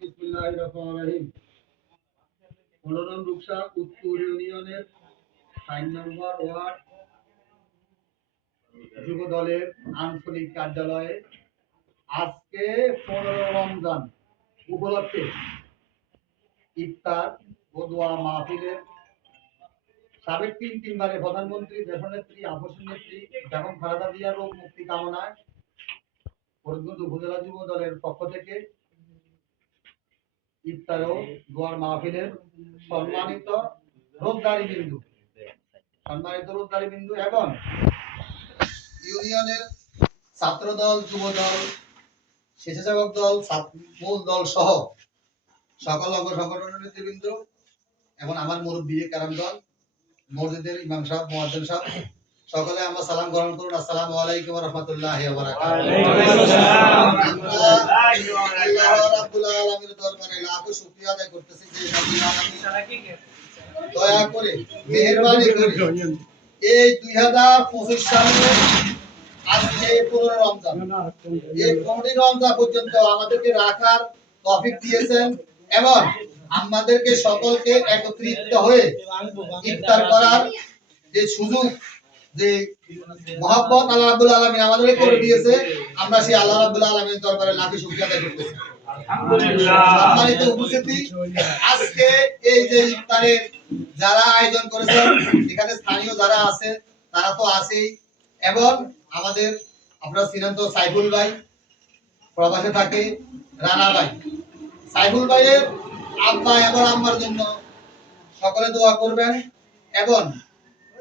বিসমিল্লাহির রহমানির রহিম। ১৫ নং রূপসা উত্তর ইউনিয়নের ৬ নম্বর ওয়ার্ড যুব দলের আঞ্চলিক কার্যালয়ে আজকে ১৫ রমজান উপলক্ষে ইফতার ও দোয়া মাহফিলের সাবেক তিনবারের প্রধানমন্ত্রী দেশনেত্রী আপসী নেত্রী বেগম খালেদা জিয়ার রোগ মুক্তি কামনায় ফরিদগঞ্জ উপজেলা যুব দলের পক্ষ থেকে ইফতার ও দোয়ার মাহফিলের সম্মানিত রোজদারি বিন্দু এবং ইউনিয়নের ছাত্র দল, যুব দল, স্বেচ্ছাসেবক দল, মূল দল সহ সকল অঙ্গ সংগঠনের নেতৃবৃন্দ এবং আমার মুরব্বী কারাম দল, মসজিদের ইমাম সাহেব, মুয়াজ্জিন সাহেব, সকলে আমরা সালাম গ্রহণ করুন। আসসালামু আলাইকুম ওয়া রাহমাতুল্লাহি ওয়া বারাকাতুহু। আল্লাহ রাব্বুল আলামিনের দরবারে লাখো শুকরিয়া আদায় করতেছি যে দয়া করে মেহেরবানি করে এই 2025 সালে আজকে 15 রমজান, এই 15 রমজান পর্যন্ত আমাদেরকে রাখার তৌফিক দিয়েছেন এবং আমাদেরকে সকলকে একত্রিত হয়ে ইফতার করার যে সুযোগ, যে মহব্বত আল্লাহ রাব্বুল আলামিন আমাদেরকে করে দিয়েছে, আমরা সেই আল্লাহ রাব্বুল আলামিনের দরবারে লাখো শুকরিয়া আদায় করতেছি। আলহামদুলিল্লাহ। সম্মানিত উপস্থিতি, আজকে এই যে ইফতারের যারা আয়োজন করেছেন, এখানে স্থানীয় যারা আছে তারা তো আছেই, এবং আমাদের আপনারা চিনেন তো সাইফুল ভাই প্রবাসে থাকে, রানা ভাই, সাইফুল ভাইয়ের আব্বা এবং আম্মার জন্য সকলে দোয়া করবেন এবং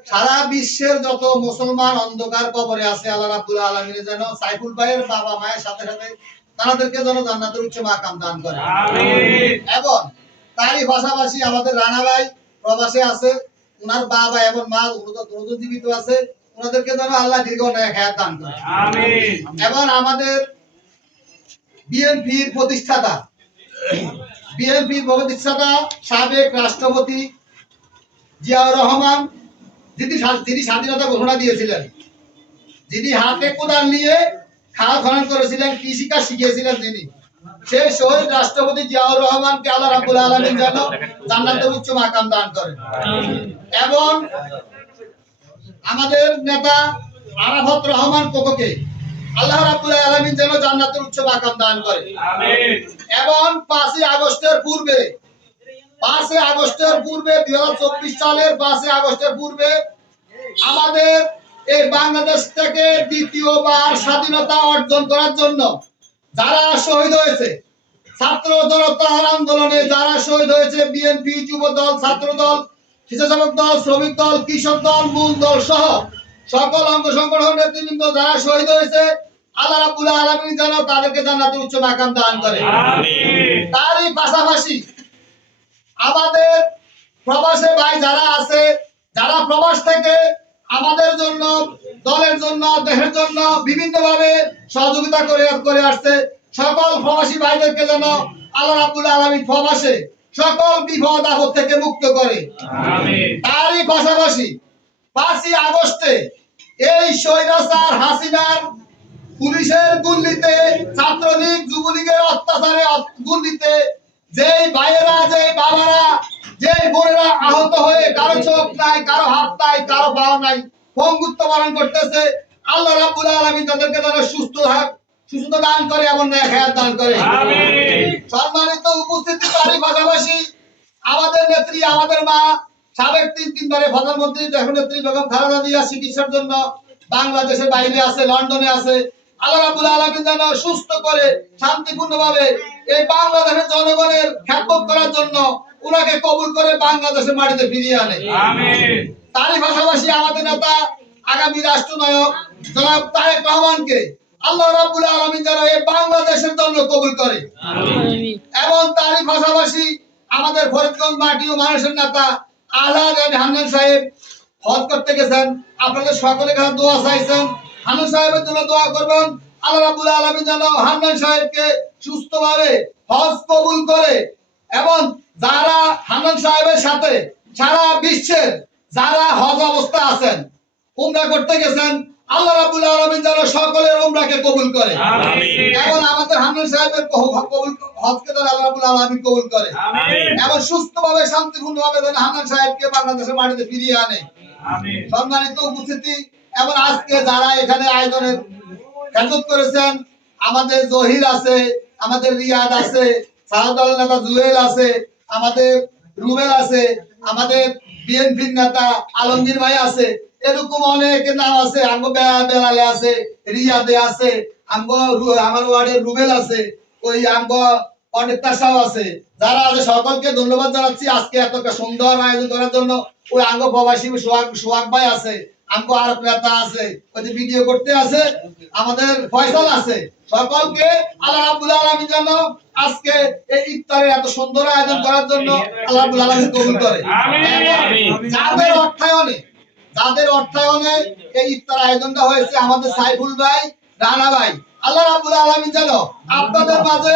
সারা বিশ্বের যত মুসলমান অন্ধকার কবরে আছে আল্লাহ রাব্বুল আলামিন যেন সাইফুল ভাইয়ের বাবা মায়ের সাথে সাথে তাদেরকে যেন জান্নাতের উচ্চ মাকাম দান করে। আমিন। এবং তারই পাশাপাশি আমাদের রানা ভাই প্রবাসে আছে, ওনার বাবা এবং মা দ্রুত জীবিত আছে, ওনাদেরকে যেন আল্লাহ দীর্ঘ নেক হায়াত দান করে। আমিন। এবং আমাদের বিএনপির প্রতিষ্ঠাতা সাবেক রাষ্ট্রপতি জিয়াউর রহমান, যিনি স্বাধীনতা ঘোষণা দিয়েছিলেন, যিনি হাতে কোদাল নিয়ে খাল খনন করেছিলেন, কৃষিকাজ শিখিয়েছিলেন, যিনি সেই শহীদ রাষ্ট্রপতি জিয়াউর রহমানকে আল্লাহ রাব্বুল আলামিন যেন জান্নাতের উচ্চ মাকাম দান করেন। এবং আমাদের নেতা আরাফাত রহমান কোকোকে আল্লাহ রাব্বুল আলামিন যেন জান্নাতের উচ্চ মাকাম দান করে। আমিন। এবং 5ই আগস্টের পূর্বে 2024 সালের 5ই আগস্টের পূর্বে আমাদের এই বাংলাদেশ থেকে দ্বিতীয়বার স্বাধীনতা অর্জন করার জন্য যারা শহীদ হয়েছে, ছাত্র জনতার আন্দোলনে যারা শহীদ হয়েছে, বিএনপি, যুব দল, ছাত্র দল, স্বেচ্ছাসেবক দল, শ্রমিক দল, কৃষক দল, মূল দল সহ সকল অঙ্গ সংগঠনের নেতৃবৃন্দ যারা শহীদ হয়েছে, আল্লাহ রাব্বুল আলামিন যেন তাদেরকে জান্নাতের উচ্চ মাকাম দান করে। আমিন। তারই পাশাপাশি আমাদের প্রবাসী ভাই যারা আছে, যারা প্রবাস থেকে আমাদের জন্য, দলের জন্য, দেশের জন্য বিভিন্নভাবে সহযোগিতা করে আসছে, সকল প্রবাসী ভাইদেরকে যেন আল্লাহ রাব্বুল আলামিন প্রবাসে সকল বিপদ আপদ থেকে মুক্ত করে। আমিন। তারই পাশাপাশি 5ই আগস্টে এই স্বৈরাচার হাসিনার পুলিশের গুলিতে, ছাত্রলীগ যুবলীগের অত্যাচারে গুলিতে যেই ভাইয়েরা, যেই বাবারা, যেই বোনেরা আহত হয়ে কারো চোখ নাই, কারো হাত নাই, কারো পা নাই, পঙ্গুত্ব বরণ করতেছে, আল্লাহ রাব্বুল আলামিন তাদেরকে যেন সুস্থতা দান করে এবং নেক হায়াত দান করে। আমিন। সম্মানিত উপস্থিতি, তারই পাশাপাশি আমাদের নেত্রী, আমাদের মা, সাবেক তিনবারের প্রধানমন্ত্রী দেশনেত্রী বেগম খালেদা জিয়া চিকিৎসার জন্য বাংলাদেশের বাইরে আছে, লন্ডনে আছে, আল্লাহ রাব্বুল আলামিন যেন সুস্থ করে শান্তিপূর্ণভাবে এই বাংলাদেশের জনগণের খেদমত করার জন্য উনাকে কবুল করে বাংলাদেশের মাটিতে ফিরিয়ে আনে। আমিন। তারই পাশাপাশি আমাদের নেতা আগামী রাষ্ট্রনায়ক জনাব তারেক রহমানকে আল্লাহ রাব্বুল আলামিন যেন এই বাংলাদেশের জন্য কবুল করে। আমিন। এবং তারই পাশাপাশি আমাদের ফরিদগঞ্জ মাটি ও মানুষের নেতা আলহাজ হান্নান সাহেব হজ করতে গেছেন, আপনাদের সকলের কাছে দোয়া চাইছেন, হান্নান সাহেবের জন্য দোয়া করবেন, আল্লাহ রাব্বুল আলামিন যেন হান্নান সাহেবকে সুস্থভাবে হজ কবুল করে। এবং যারা হান্নান সাহেবের সাথে সারা বিশ্বের যারা হজ অবস্থা আছেন, উমরা করতে গেছেন, আল্লাহ রাব্বুল আলামিন যেন সকলের উমরাকে কবুল করে আমিন। এবং আমাদের হান্নান সাহেবের কবুল হজকে যেন আল্লাহ রাব্বুল আলামিন কবুল করে আমিন। এবং সুস্থভাবে শান্তিপূর্ণভাবে যেন হান্নান সাহেবকে বাংলাদেশের মাটিতে ফিরিয়ে আনে। আমিন। সম্মানিত উপস্থিতি এবং আজকে যারা এখানে আয়োজনের খেদমত করেছেন, আমাদের জহির আছে, আমাদের রিয়াদ আছে, সাহাদুল নেতা জুয়েল আছে, আমাদের রুবেল আছে, আমাদের বিএনপির নেতা আলমগীর ভাই আছে, এরকম অনেক নাম আছে। আমগো বেলালে আছে, রিয়াদে আছে, আমার ওয়ার্ডের রুবেল আছে, ওই আমগো অনেক তাসাও আছে। যারা আছে সকলকে ধন্যবাদ জানাচ্ছি আজকে এত একটা সুন্দর আয়োজন করার জন্য। ওই আঙ্গ প্রবাসী সোহাগ ভাই আছে, আমগো আর নেতা আছে, ওই যে ভিডিও করতে আছে, আমাদের ফয়সাল আছে। সকলকে আল্লাহ রাব্বুল আলামিন যেন আজকে এই ইফতারের এত সুন্দর আয়োজন করার জন্য আল্লাহ রাব্বুল আলামিন কবুল করে। এবং যাদের অর্থায়নে এই ইফতার আয়োজনটা হয়েছে, আমাদের সাইফুল ভাই, রানা ভাই, আল্লাহ রাব্বুল আলামিন যেন আপনাদের মাঝে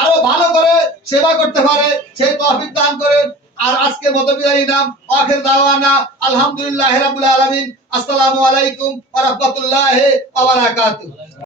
আরো ভালো করে সেবা করতে পারে সেই তৌফিক দান করেন। আর আজকের মতো বিদায় নিলাম। আখির দাওয়ানা আলহামদুলিল্লাহি রাব্বিল আলামিন। আসসালামু আলাইকুম ওয়া রাহমাতুল্লাহি ওয়া বারাকাতুহু।